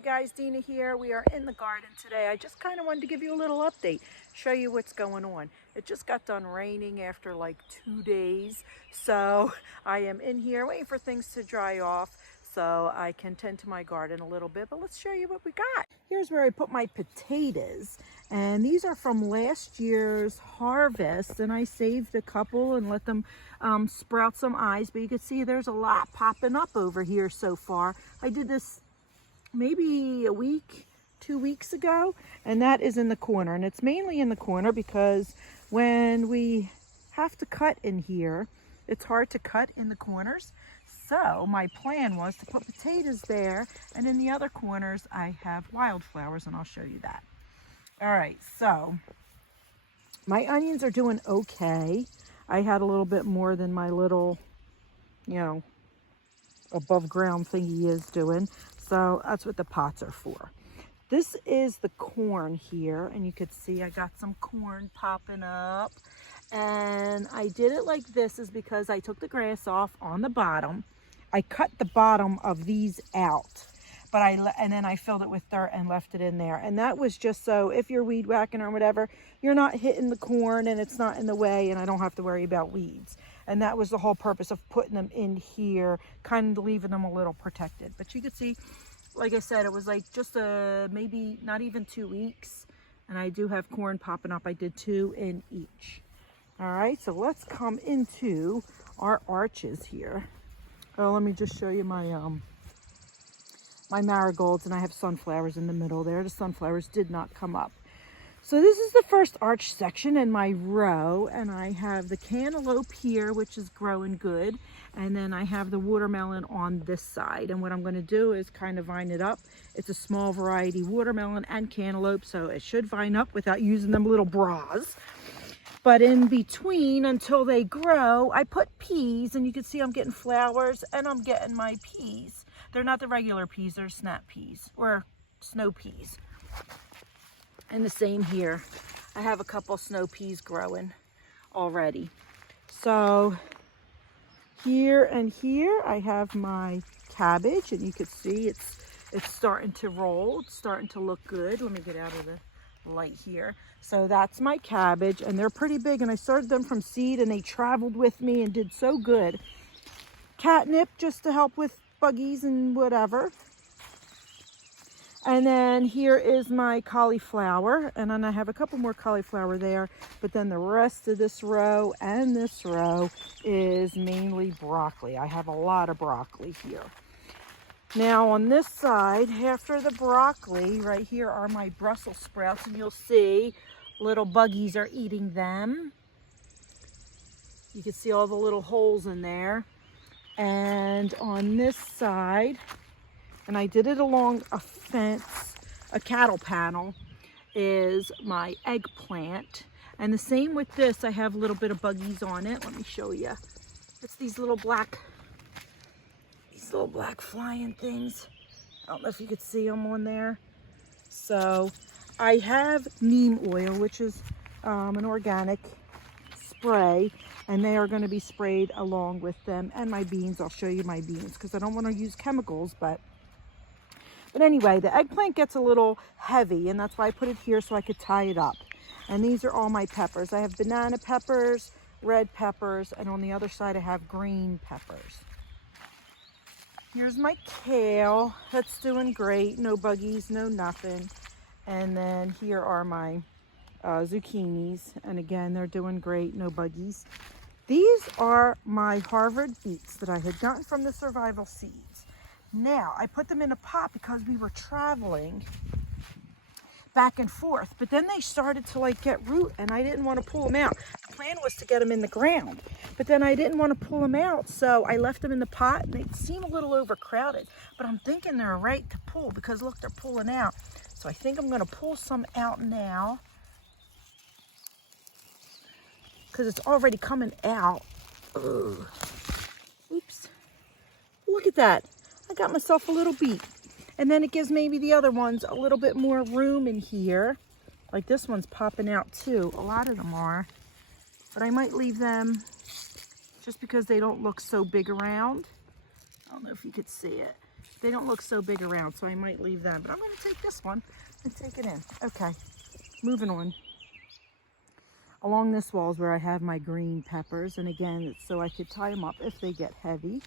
Hey guys, Dina here. We are in the garden today. I just kind of wanted to give you a little update, show you what's going on. It just got done raining after like 2 days, so I am in here waiting for things to dry off so I can tend to my garden a little bit. But let's show you what we got. Here's where I put my potatoes, and these are from last year's harvest, and I saved a couple and let them sprout some eyes. But you can see there's a lot popping up over here so far. I did this maybe a week, 2 weeks ago, and that is in the corner. And it's mainly in the corner because when we have to cut in here, it's hard to cut in the corners. So my plan was to put potatoes there, and in the other corners I have wildflowers, and I'll show you that. All right, so my onions are doing okay. I had a little bit more than my little, above ground thingy is doing. So that's what the pots are for. This is the corn here, and you could see I got some corn popping up. And I did it like this is because I took the grass off on the bottom. I cut the bottom of these out, and then I filled it with dirt and left it in there. And that was just so if you're weed whacking or whatever, you're not hitting the corn and it's not in the way, and I don't have to worry about weeds. And that was the whole purpose of putting them in here, kind of leaving them a little protected. But you could see, like I said, it was like just maybe not even 2 weeks. And I do have corn popping up. I did 2 in each. All right, so let's come into our arches here. Oh, let me just show you my my marigolds, and I have sunflowers in the middle there. The sunflowers did not come up. So this is the first arch section in my row, and I have the cantaloupe here, which is growing good, and then I have the watermelon on this side. And what I'm going to do is kind of vine it up. It's a small variety watermelon and cantaloupe, so it should vine up without using them little bras. But in between, until they grow, I put peas, and you can see I'm getting flowers and I'm getting my peas. They're not the regular peas, they're snap peas or snow peas. And the same here. I have a couple snow peas growing already. So here and here I have my cabbage, and you can see it's starting to roll. It's starting to look good. Let me get out of the light here. So that's my cabbage, and they're pretty big, and I started them from seed and they traveled with me and did so good. Catnip just to help with buggies and whatever. And then here is my cauliflower, and then I have a couple more cauliflower there, but then the rest of this row and this row is mainly broccoli. I have a lot of broccoli here. Now on this side, after the broccoli, right here are my Brussels sprouts, and you'll see little buggies are eating them. You can see all the little holes in there. And on this side, and I did it along a fence, a cattle panel, is my eggplant. And the same with this, I have a little bit of buggies on it. Let me show you. It's these little black flying things. I don't know if you could see them on there. So I have neem oil, which is an organic spray, and they are going to be sprayed along with them. And my beans, I'll show you my beans because I don't want to use chemicals, but anyway, the eggplant gets a little heavy, and that's why I put it here so I could tie it up. And these are all my peppers. I have banana peppers, red peppers, and on the other side I have green peppers. Here's my kale. That's doing great. No buggies, no nothing. And then here are my zucchinis. And again, they're doing great. No buggies. These are my Harvard beets that I had gotten from the survival seeds. Now, I put them in a pot because we were traveling back and forth. But then they started to get root, and I didn't want to pull them out. The plan was to get them in the ground. But then I didn't want to pull them out, so I left them in the pot, and they seem a little overcrowded. But I'm thinking they're right to pull because, look, they're pulling out. So I think I'm going to pull some out now because it's already coming out. Ugh. Oops. Look at that. I got myself a little beet. And then it gives maybe the other ones a little bit more room in here. Like this one's popping out too. A lot of them are. But I might leave them just because they don't look so big around. I don't know if you could see it. They don't look so big around, so I might leave them. But I'm going to take this one and take it in. Okay, moving on. Along this wall is where I have my green peppers. And again, it's so I could tie them up if they get heavy.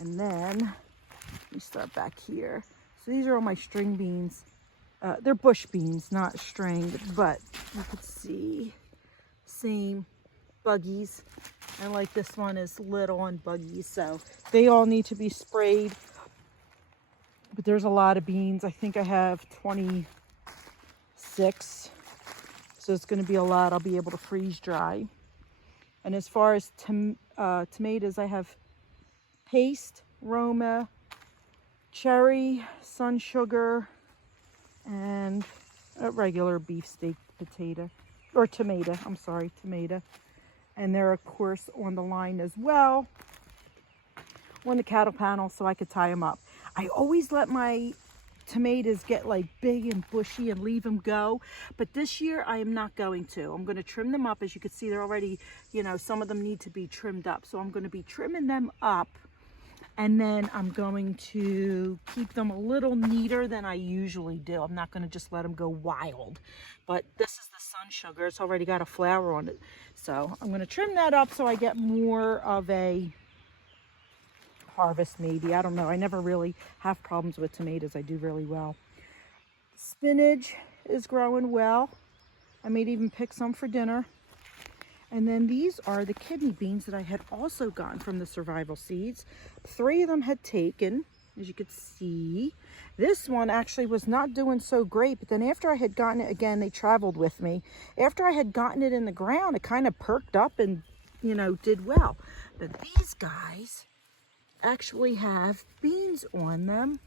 And then, let me start back here. So these are all my string beans. They're bush beans, not stringed, but you could see same buggies. And like this one is little and buggy, so they all need to be sprayed. But there's a lot of beans. I think I have 26. So it's going to be a lot. I'll be able to freeze dry. And as far as tomatoes, I have paste, Roma, cherry, sun sugar, and a regular beefsteak potato, or tomato, I'm sorry, tomato. And they're of course on the line as well, on the cattle panel, so I could tie them up. I always let my tomatoes get like big and bushy and leave them go, but this year I am not going to. I'm going to trim them up. As you can see, they're already, you know, some of them need to be trimmed up, so I'm going to be trimming them up. And then I'm going to keep them a little neater than I usually do. I'm not going to just let them go wild. But this is the sun sugar. It's already got a flower on it. So I'm going to trim that up so I get more of a harvest maybe. I don't know. I never really have problems with tomatoes. I do really well. Spinach is growing well. I may even pick some for dinner. And then these are the kidney beans that I had also gotten from the survival seeds. 3 of them had taken, as you could see. This one actually was not doing so great, but then after I had gotten it, again, they traveled with me. After I had gotten it in the ground, it kind of perked up and, you know, did well. But these guys actually have beans on them.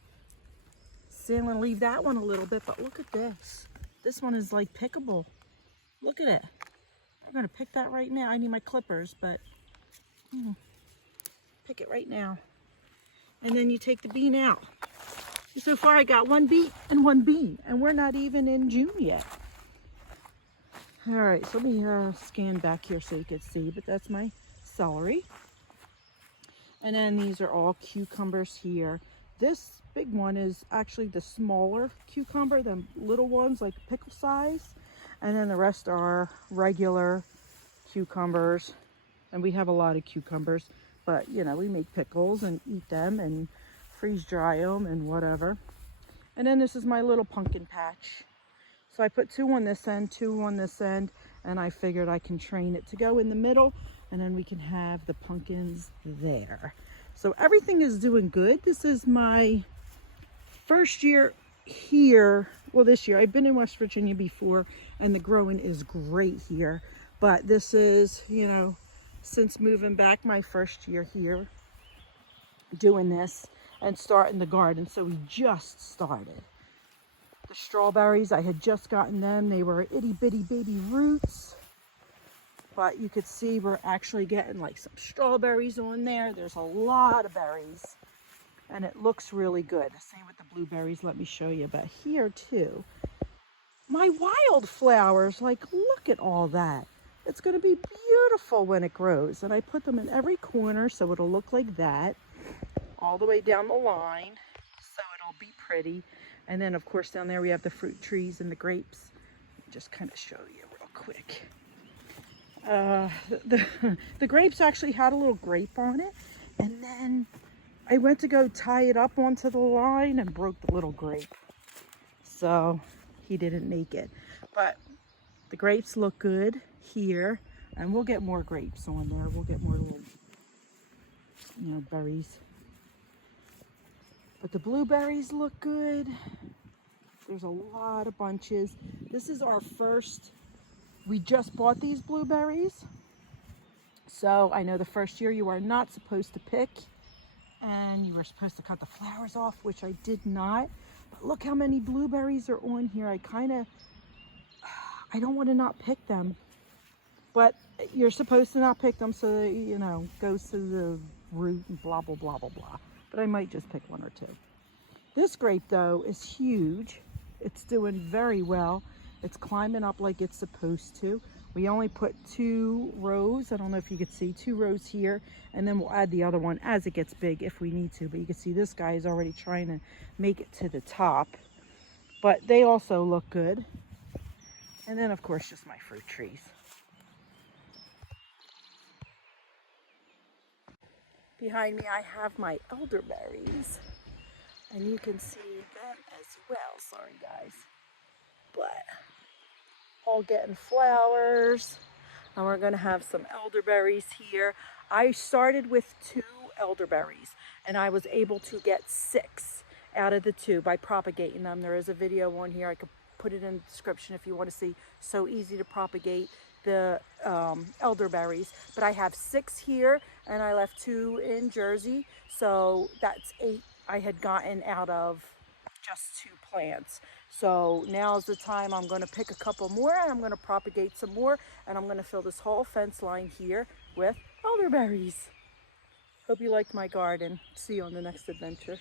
See, I'm going to leave that one a little bit, but look at this. This one is like pickable. Look at it. I'm going to pick that right now. I need my clippers, but pick it right now. And then you take the bean out. So far I got 1 beet and 1 bean, and we're not even in June yet. All right, so let me scan back here so you can see, but that's my celery. And then these are all cucumbers here. This big one is actually the smaller cucumber, the little ones like pickle size. And then the rest are regular cucumbers. And we have a lot of cucumbers, but you know, we make pickles and eat them and freeze dry them and whatever. And then this is my little pumpkin patch. So I put 2 on this end, 2 on this end, and I figured I can train it to go in the middle, and then we can have the pumpkins there. So everything is doing good. This is my first year here. Well, this year I've been in West Virginia before, and the growing is great here, but this is, you know, since moving back, my first year here doing this and starting the garden. So we just started. The strawberries, I had just gotten them. They were itty bitty baby roots, but you could see we're actually getting like some strawberries on there. There's a lot of berries. And it looks really good. Same with the blueberries, let me show you. But here too, my wildflowers, like look at all that. It's gonna be beautiful when it grows. And I put them in every corner so it'll look like that, all the way down the line, so it'll be pretty. And then of course down there we have the fruit trees and the grapes. Just kind of show you real quick. The grapes actually had a little grape on it, and then I went to go tie it up onto the line and broke the little grape. So he didn't make it. But the grapes look good here, and we'll get more grapes on there. We'll get more little, you know, berries. But the blueberries look good. There's a lot of bunches. This is our first, we just bought these blueberries. So I know the first year you are not supposed to pick, and you were supposed to cut the flowers off, which I did not. But look how many blueberries are on here. I don't want to not pick them, but you're supposed to not pick them, so that, you know, goes to the root and blah blah blah blah blah. But I might just pick 1 or 2. This grape though is huge. It's doing very well. It's climbing up like it's supposed to. We only put 2 rows. I don't know if you could see 2 rows here, and then we'll add the other one as it gets big if we need to. But you can see this guy is already trying to make it to the top. But they also look good. And then of course just my fruit trees. Behind me I have my elderberries. And you can see them as well. Sorry guys. But all getting flowers. And we're going to have some elderberries here. I started with 2 elderberries and I was able to get 6 out of the 2 by propagating them. There is a video on here. I could put it in the description if you want to see. So easy to propagate the elderberries. But I have 6 here and I left 2 in Jersey. So that's 8 I had gotten out of just 2 plants. So now's the time I'm going to pick a couple more and I'm going to propagate some more, and I'm going to fill this whole fence line here with elderberries. Hope you liked my garden. See you on the next adventure.